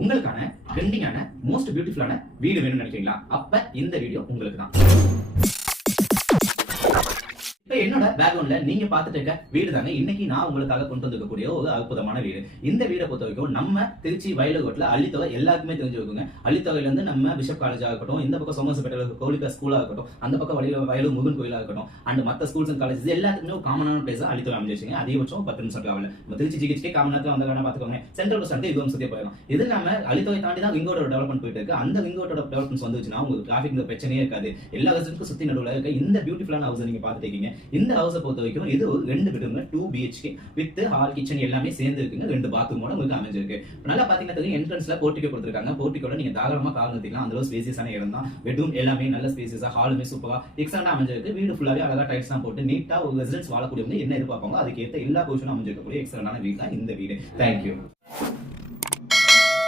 உங்களுக்கான ட்ரெண்டிங்கான மோஸ்ட் பியூட்டிஃபுல்லான வீடு வேணும்னு நினைக்கிறீங்களா? அப்ப இந்த வீடியோ உங்களுக்கு தான். இப்ப என்னோட பேக்ரவுண்ட்ல நீங்க பாத்துட்டு இருக்க வீடு தாங்க இன்னைக்கு நான் உங்களுக்காக கொண்டு வந்திருக்கக்கூடிய ஒரு அற்புதமான வீடு. இந்த வீடை பொறுத்த வரைக்கும் நம்ம திருச்சி வயலுகோட்டில் அள்ளித்தொகை எல்லாருக்குமே தெரிஞ்சு வைக்குங்க. அள்ளித்தொகையில இருந்து நம்ம பிஷப் காலேஜா இருக்கட்டும், இந்த பக்கம் சோமசப்பேட்டையில கோலிகா ஸ்கூலா இருக்கட்டும், அந்த பக்கம் வயலூர் முருகன் கோயிலா இருக்கட்டும், அண்ட் மற்ற ஸ்கூல்ஸ் அண்ட் காலேஜஸ் எல்லாத்துக்குமே ஒரு காமனான பிளேஸ் அள்ளித்தொகை அமைஞ்சிருச்சுங்க. அதிகபட்சம் 10 நிமிஷம் டிராவல். நம்ம திருச்சி ஜிஹெச்கே காமன் நேரத்தில் வந்த வேணா பாத்துக்கோங்க. சென்ட்ரல் பஸ் ஸ்டாண்ட் 20 நிமிஷத்தே போயிடும். இது நம்ம அள்ளித்தொகை தாண்டி தான் ரிங் ரோட டெவலப்மெண்ட் போயிட்டு இருக்கு. அந்த ரிங் ரோட டெவலப்மெண்ட்ஸ் வந்துச்சுன்னா உங்களுக்கு டிராஃபிக் பிரச்சனையே இருக்காது. எல்லா ஹவுஸுக்கும் சுத்தி நடுவில் இருக்க இந்த பியூட்டிஃபுல்லான ஹவுஸ் நீங்க பாத்துட்டு இருக்கீங்க. இந்த ஹவுஸை பொறுத்த வரைக்கும் இது ஒரு 2 bedroom 2 BHK with hall kitchen எல்லாமே சேர்ந்து இருக்குங்க. 2 பாத்ரூமோட உங்களுக்கு அமைஞ்சிருக்கு. நல்லா பாத்தீங்கன்னா என்ட்ரன்ஸ்ல போர்ட்டிகோ கொடுத்திருக்காங்க. போர்ட்டிகோட நீங்க தாராளமா கார் நிறுத்திக்கலாம். அந்த அளவு ஸ்பேசியஸான இடம் தான். பெட்ரூம் எல்லாமே நல்ல ஸ்பேசியஸா, ஹாலுமே சூப்பரா எக்ஸலண்டா அமைஞ்சிருக்கு. வீடு ஃபுல்லாவே அழகா டைல்ஸ் தான் போட்டு நீட்டா ஒரு ரெசிடென்ஸ் வாழக்கூடியவங்க என்ன எதிர்பார்ப்பாங்க அதுக்கு ஏத்த எல்லா பொசிஷனும் அமைஞ்சிருக்கக்கூடிய எக்ஸலண்டான வீடு தான் இந்த வீடு. தேங்க்யூ.